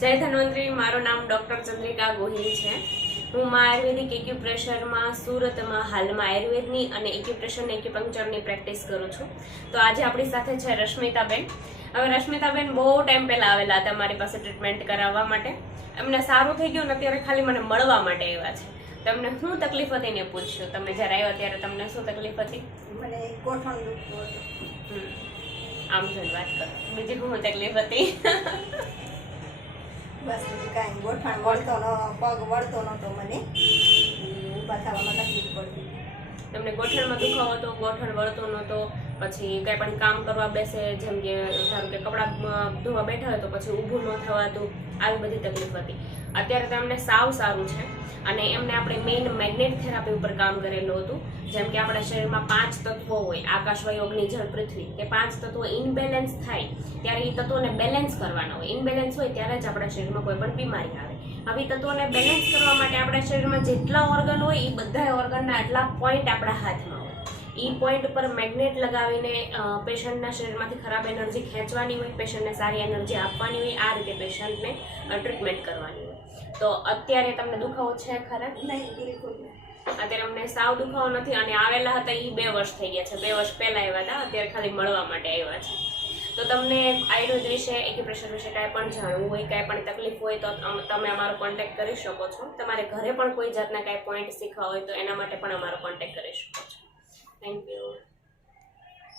જય ધન્વંતરી મારું નામ ડૉક્ટર ચંદ્રિકા ગોહિલ છે. હું માં આયુર્વેદિક એક્યુપ્રેશરમાં સુરતમાં હાલમાં આયુર્વેદની અને એક્યુપ્રેશન એક્યુપંક્ચરની પ્રેક્ટિસ કરું છું. તો આજે આપણી સાથે છે રશ્મિતાબેન. હવે રશ્મિતાબેન બહુ ટાઈમ પહેલાં આવેલા હતા મારી પાસે ટ્રીટમેન્ટ કરાવવા માટે. એમને સારું થઈ ગયું ને અત્યારે ખાલી મને મળવા માટે આવ્યા છે. તમને શું તકલીફ હતી ને પૂછ્યું. તમે જ્યારે આવ્યા ત્યારે તમને શું તકલીફ હતી? મને ગોઠણ દુખતું હતું. હમ. આમ જ વાત કરો. બીજી શું તકલીફ હતી? બસ કાંઈ ગોઠણ વળતો ન, પગ વળતો નહોતો મને. ઊભા થવામાં તકલીફ પડતી. તમને ગોઠણમાં દુખાવો હતો, ગોઠણ વળતો નહોતો પછી કંઈ પણ કામ કરવા બેસે, જેમ કે ધારો કે કપડાં ધોવા બેઠા હોય તો પછી ઊભું ન થવાતું, આવી બધી તકલીફ હતી. અત્યારે તો એમને સાવ સારું છે. અને એમને આપણે મેઇન મેગ્નેટ થેરાપી ઉપર કામ કરેલું હતું. જેમ કે આપણા શરીરમાં પાંચ તત્વો હોય આકાશ વાયુ અગ્નિ જળ પૃથ્વી, કે પાંચ તત્વો ઇનબેલેન્સ થાય, ત્યારે એ તત્વોને બેલેન્સ કરવાના હોય. ઇનબેલેન્સ હોય ત્યારે જ આપણા શરીરમાં કોઈ પણ બીમારી આવે. આવી તત્વોને બેલેન્સ કરવા માટે આપણા શરીરમાં જેટલા ઓર્ગન હોય એ બધા ઓર્ગનના આટલા પોઈન્ટ આપણા હાથમાં હોય. એ પોઈન્ટ ઉપર મેગ્નેટ લગાવીને પેશન્ટના શરીરમાંથી ખરાબ એનર્જી ખેંચવાની હોય પેશન્ટને સારી એનર્જી આપવાની હોય આ રીતે પેશન્ટને ટ્રીટમેન્ટ કરવાની હોય. તો અત્યારે તમને દુખાવો છે ખરા? અત્યારે અમને સાવ દુખાવો નથી અને આવેલા હતા એ બે વર્ષ થઈ ગયા છે. બે વર્ષ પહેલાં આવ્યા હતા અત્યારે ખાલી મળવા માટે આવ્યા છે. તો તમને આયુર્વેદ વિશે એક્યુપ્રેશર વિશે કાંઈ પણ જાણવું હોય કાંઈ પણ તકલીફ હોય તો તમે અમારો કોન્ટેક્ટ કરી શકો છો. તમારે ઘરે પણ કોઈ જાતના કાંઈ પોઈન્ટ શીખવા હોય તો એના માટે પણ અમારો કોન્ટેક્ટ કરી શકો છો. Thank you.